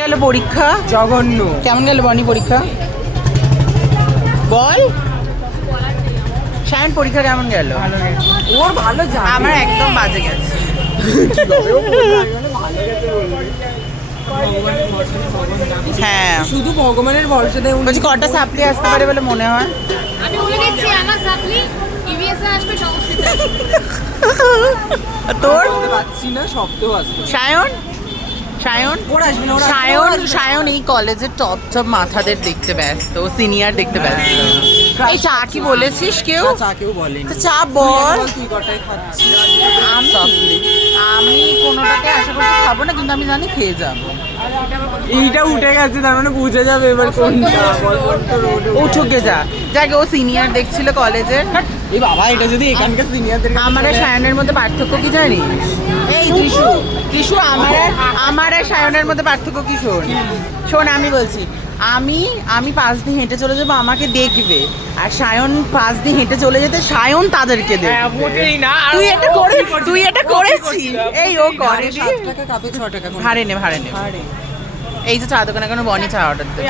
গেল পরীক্ষা? জঘন্য। কেমন গেল বনি পরীক্ষা বল? সায়ন পরীক্ষা কেমন গেল? ওর ভালো যাবে। আমার একদম বাজে গেছে। হ্যাঁ শুধু ভগবানের ভরসাতে বলছি কটা সাপ্লি আসতে পারে বলে মনে হয়? আমি বলে দিচ্ছি আমার সাপ্লি ইভিএস এ আসবে সংস্কৃত। তোর বলতে পারছি না, সপ্তাহ আসবে। সায়ন সায়ন ওর আসবে না, ওর আসবে না, ওর সায়ন আসবে না। সায়ন এই কলেজের টপ টপ মাথাদের দেখতে ব্যস্ত, ও সিনিয়র দেখতে ব্যস্ত। এই চা কি বলেছিস কেউ? চা কেউ বলেনি। তো চা বল। তুই কটাই খাচ্ছিস? আমি কোনোটাকে আশা করছি খাবো না, কিন্তু আমি জানি খেয়ে যাবো। এইটা উঠে গেছে, তার মানে বুঝে যাবে এবার কোনটা। উঠুকে যা যাকে, ও সিনিয়র দেখছিল কলেজের। এই বাবা, এটা যদি এখানকার সিনিয়রদের আমার আর সায়নের মধ্যে পার্থক্য কি জানিস? এই ত্রিশু ত্রিশু আমার আর সায়নের মধ্যে পার্থক্য কি? শোন শোন আমি বলছি, আমি 5 দিন হেঁটে চলে যাবো, আমাকে দেখবে। আর সায়ন 5 দিন হেঁটে চলে যেতে সায়ন তাদেরকে দেখবে। তুই এটা করেছিস? এই ও করে 7 টাকা কাপে 6 টাকা করে। ভাড়ে নে। এই যে চা দোকানে কোনো বনি চা অর্ডার দেবে।